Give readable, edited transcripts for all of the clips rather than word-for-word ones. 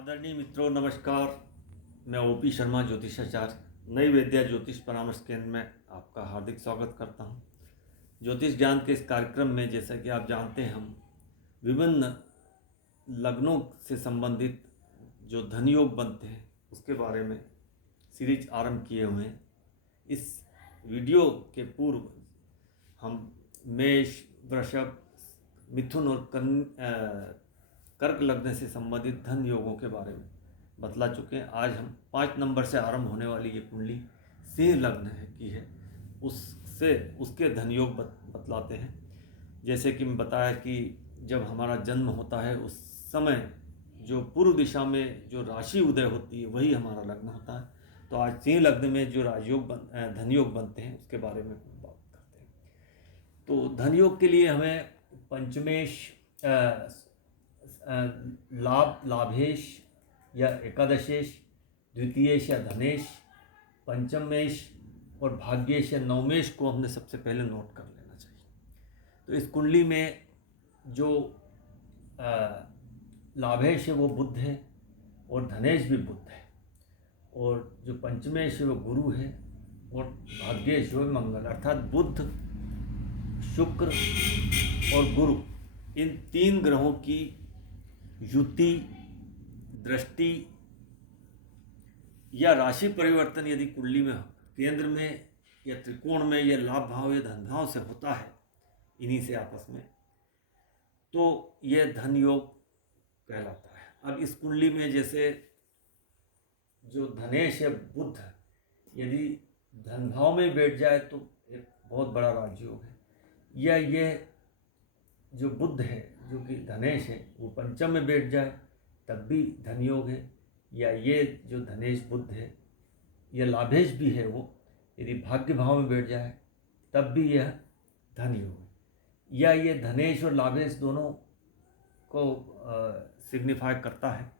आदरणीय मित्रों, नमस्कार। मैं ओपी शर्मा, ज्योतिषाचार्य, नई विद्या ज्योतिष परामर्श केंद्र में आपका हार्दिक स्वागत करता हूं। ज्योतिष ज्ञान के इस कार्यक्रम में, जैसा कि आप जानते हैं, हम विभिन्न लग्नों से संबंधित जो धन योग बनते हैं उसके बारे में सीरीज आरंभ किए हुए हैं। इस वीडियो के पूर्व हम मेष, वृषभ, मिथुन और कर्क लग्न से संबंधित धन योगों के बारे में बतला चुके हैं। आज हम 5 नंबर से आरंभ होने वाली ये कुंडली सिंह लग्न है उससे उसके धन योग बतलाते हैं। जैसे कि मैं बताया कि जब हमारा जन्म होता है उस समय जो पूर्व दिशा में जो राशि उदय होती है वही हमारा लग्न होता है। तो आज सिंह लग्न में जो राजयोग धन योग बनते हैं उसके बारे में बात करते हैं। तो धन योग के लिए हमें पंचमेश, लाभेश या एकादशेश, द्वितीयेश या धनेश, पंचमेश और भाग्येश या नवमेश को हमने सबसे पहले नोट कर लेना चाहिए। तो इस कुंडली में जो लाभेश है वो बुध है और धनेश भी बुध है, और जो पंचमेश है वो गुरु है और भाग्येश वो मंगल, अर्थात बुध, शुक्र और गुरु, इन 3 ग्रहों की युति, दृष्टि या राशि परिवर्तन यदि कुंडली में केंद्र में या त्रिकोण में या लाभ भाव या धन भाव से होता है इन्हीं से आपस में, तो यह धन योग कहलाता है। अब इस कुंडली में जैसे जो धनेश है बुध, यदि धन भाव में बैठ जाए तो एक बहुत बड़ा राजयोग है, या यह जो बुध है जो कि धनेश है वो पंचम में बैठ जाए तब भी धन योग है, या ये जो धनेश बुध है यह लाभेश भी है, वो यदि भाग्य भाव में बैठ जाए तब भी यह धन योग है, या ये धनेश और लाभेश दोनों को सिग्निफाई करता है,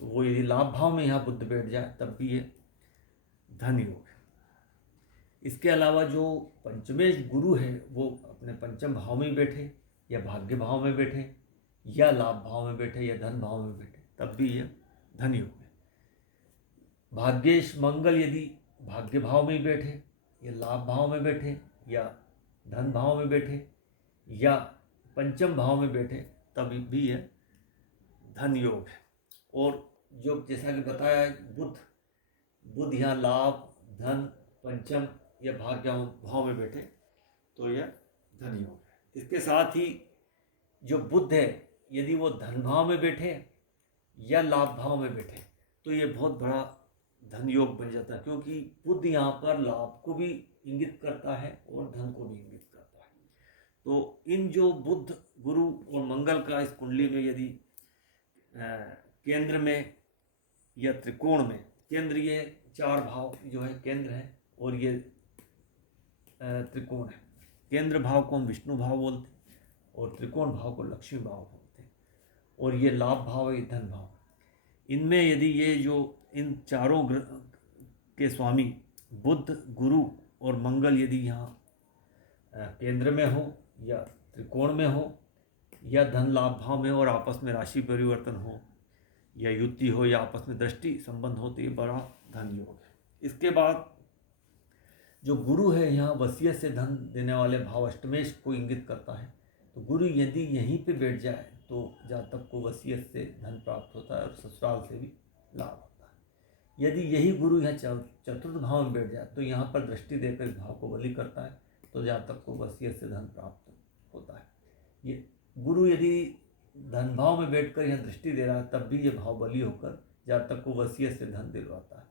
तो वो यदि लाभ भाव में यहाँ बुध बैठ जाए तब भी ये धन योग है। इसके अलावा जो पंचमेश गुरु है वो अपने पंचम भाव में बैठे या भाग्य भाव में बैठे या लाभ भाव में बैठे या धन भाव में बैठे तब भी यह धन योग है। भाग्येश मंगल यदि भाग्य भाव में बैठे या लाभ भाव में बैठे या धन भाव में बैठे या पंचम भाव में बैठे तब भी यह धन योग है। और जो जैसा कि बताया बुध यहाँ लाभ, धन, पंचम या भाग्य भाव में बैठे तो यह धन योग है। इसके साथ ही जो बुध है यदि वो धन भाव में बैठे या लाभ भाव में बैठे तो ये बहुत बड़ा धन योग बन जाता है, क्योंकि बुध यहाँ पर लाभ को भी इंगित करता है और धन को भी इंगित करता है। तो इन जो बुध, गुरु और मंगल का इस कुंडली में यदि केंद्र में या त्रिकोण में, केंद्र ये 4 भाव जो है केंद्र है और ये त्रिकोण है। केंद्र भाव को हम विष्णु भाव बोलते हैं और त्रिकोण भाव को लक्ष्मी भाव बोलते हैं, और ये लाभ भाव है, धन भाव। इनमें यदि ये जो इन चारों ग्रह के स्वामी बुध, गुरु और मंगल यदि यहाँ केंद्र में हो या त्रिकोण में हो या धन लाभ भाव में और आपस में राशि परिवर्तन हो या युति हो या आपस में दृष्टि संबंध हो तो ये बड़ा धन योग है। इसके बाद जो गुरु है यहाँ वसीयत से धन देने वाले भाव अष्टमेश को इंगित करता है। तो गुरु यदि यहीं पे बैठ जाए तो जातक को वसीयत से धन प्राप्त होता है और ससुराल से भी लाभ होता है। यदि यही गुरु यहाँ चतुर्थ भाव में बैठ जाए तो यहाँ पर दृष्टि देकर इस भाव को बली करता है, तो जातक को वसीयत से धन प्राप्त होता है। ये गुरु यदि धन भाव में बैठकर यहाँ दृष्टि दे रहा है तब भी ये भाव बली होकर जातक को वसीयत से धन दिलवाता है।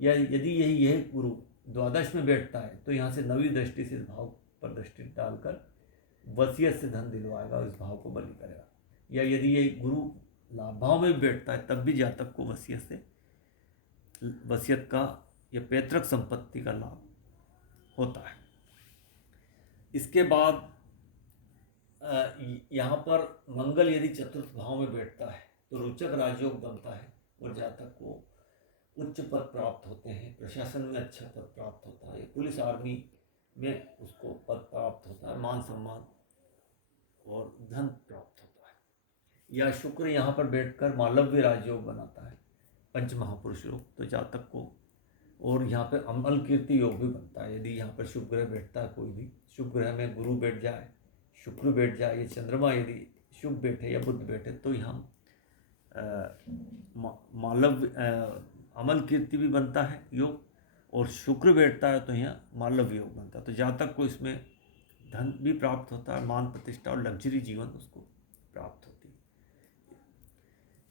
या यदि यही गुरु द्वादश में बैठता है तो यहाँ से नवी दृष्टि से इस भाव पर दृष्टि डालकर वसीयत से धन दिलवाएगा और इस भाव को बली करेगा। या यदि ये गुरु लाभ भाव में बैठता है तब भी जातक को वसीयत का या पैतृक संपत्ति का लाभ होता है। इसके बाद यहाँ पर मंगल यदि चतुर्थ भाव में बैठता है तो रोचक राजयोग बनता है और जातक को उच्च पद प्राप्त होते हैं, प्रशासन में अच्छा पद प्राप्त होता है, पुलिस आर्मी में उसको पद प्राप्त होता है, मान सम्मान और धन प्राप्त होता है। या शुक्र यहाँ पर बैठकर मालव्य राजयोग बनाता है पंच महापुरुष योग, तो जातक को, और यहाँ पे अमल कीर्ति योग भी बनता है। यदि यहाँ पर शुभ ग्रह बैठता है, कोई भी शुभ ग्रह में गुरु बैठ जाए, शुक्र बैठ जाए, या चंद्रमा यदि शुभ बैठे या बुध बैठे, तो यहाँ मालव अमल कीर्ति भी बनता है योग, और शुक्र बैठता है तो यहाँ मालव योग बनता है। तो जातक को इसमें धन भी प्राप्त होता है, मान प्रतिष्ठा और लग्जरी जीवन उसको प्राप्त होती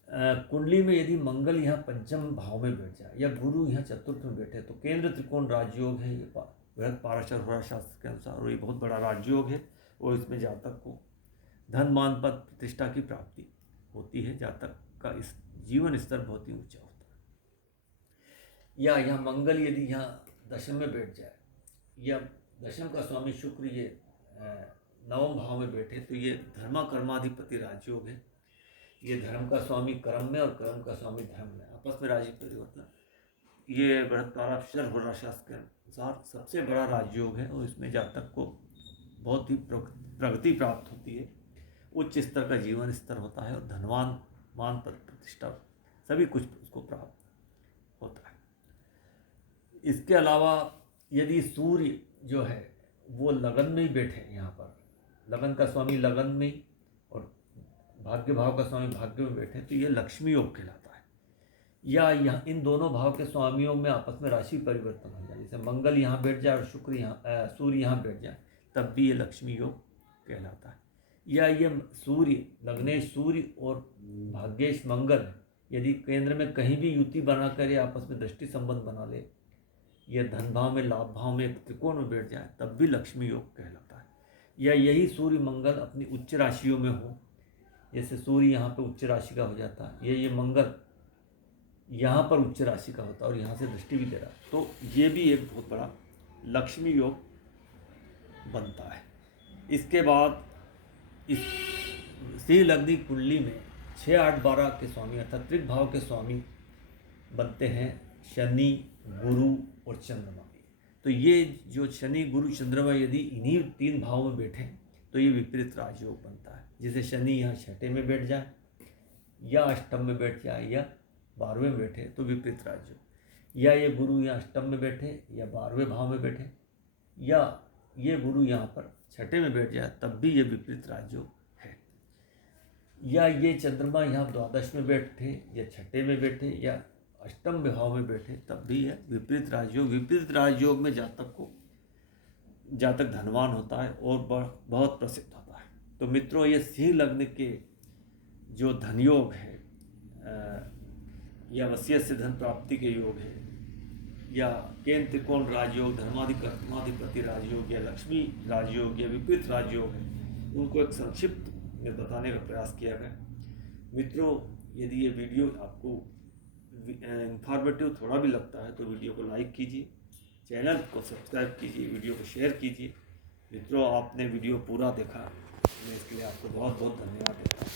है। कुंडली में यदि मंगल यहाँ पंचम भाव में बैठ जाए या गुरु यहाँ चतुर्थ में बैठे, तो केंद्र त्रिकोण राजयोग है, ये बृहद पाराशर होरा शास्त्र के अनुसार, और ये बहुत बड़ा राजयोग है, और इसमें जातक को धन मान पद प्रतिष्ठा की प्राप्ति होती है। जातक का इस जीवन स्तर बहुत ही ऊंचा होता है। या यहाँ मंगल यदि यहाँ दशम में बैठ जाए, या दशम का स्वामी शुक्र ये नवम भाव में बैठे, तो ये धर्मा कर्माधिपति राजयोग है। ये धर्म का स्वामी कर्म में और कर्म का स्वामी धर्म में, आपस में राजयोग परिवर्तन, ये बृहद पाराशर होरा शास्त्र के अनुसार सबसे बड़ा राजयोग है, और इसमें जातक को बहुत ही प्रगति प्राप्त होती है, उच्च स्तर का जीवन स्तर होता है, और धनवान मान पद प्रतिष्ठा सभी कुछ उसको प्राप्त होता है। इसके अलावा यदि सूर्य जो है वो लगन में ही बैठे, यहाँ पर लगन का स्वामी लगन में ही और भाग्य भाव का स्वामी भाग्य में बैठे, तो ये लक्ष्मी योग कहलाता है। या यहाँ इन दोनों भाव के स्वामियों में आपस में राशि परिवर्तन हो जाए, जैसे मंगल यहाँ बैठ जाए और शुक्र यहाँ सूर्य यहाँ बैठ जाए, तब भी ये लक्ष्मी योग कहलाता है। या ये सूर्य लग्नेश सूर्य और भाग्येश मंगल यदि केंद्र में कहीं भी युति बना कर या आपस में दृष्टि संबंध बना ले, यह धन भाव में लाभ भाव में त्रिकोण में बैठ जाए, तब भी लक्ष्मी योग कहलाता है। या यही सूर्य मंगल अपनी उच्च राशियों में हो, जैसे सूर्य यहाँ पे उच्च राशि का हो जाता है, ये मंगल यहाँ पर उच्च राशि का होता है और यहाँ से दृष्टि भी दे रहा है, तो ये भी एक बहुत बड़ा लक्ष्मी योग बनता है। इसके बाद इस सिंह लग्नी कुंडली में 6, 8, 12 के स्वामी अर्थात त्रिक भाव के स्वामी बनते हैं शनि, गुरु और चंद्रमा। तो ये जो शनि, गुरु, चंद्रमा यदि इन्हीं 3 भाव में बैठे तो ये विपरीत राजयोग बनता है। जैसे शनि यहाँ छठे में बैठ जाए या अष्टम में बैठ जाए या 12वें में बैठे तो विपरीत राजयोग, या ये गुरु यहाँ अष्टम में बैठे या 12वें भाव में बैठे, या ये गुरु यहाँ पर छठे में बैठ जाए तब भी ये विपरीत राजयोग है। या ये चंद्रमा यहाँ द्वादश में बैठे या छठे में बैठे या अष्टम भाव में बैठे तब भी है विपरीत राजयोग। विपरीत राजयोग में जातक धनवान होता है और बहुत प्रसिद्ध होता है। तो मित्रों, ये सिंह लग्न के जो धनयोग है या वसीयत से धन प्राप्ति के योग है, या केंद्र त्रिकोण राजयोग, धर्माधिपति राजयोग या लक्ष्मी राजयोग या विपरीत राजयोग है, उनको एक संक्षिप्त में बताने का प्रयास किया गया। मित्रों, यदि ये वीडियो आपको इंफॉर्मेटिव थोड़ा भी लगता है तो वीडियो को लाइक कीजिए, चैनल को सब्सक्राइब कीजिए, वीडियो को शेयर कीजिए। मित्रों, आपने वीडियो पूरा देखा, मैं इसके लिए आपको बहुत बहुत धन्यवाद देता हूँ।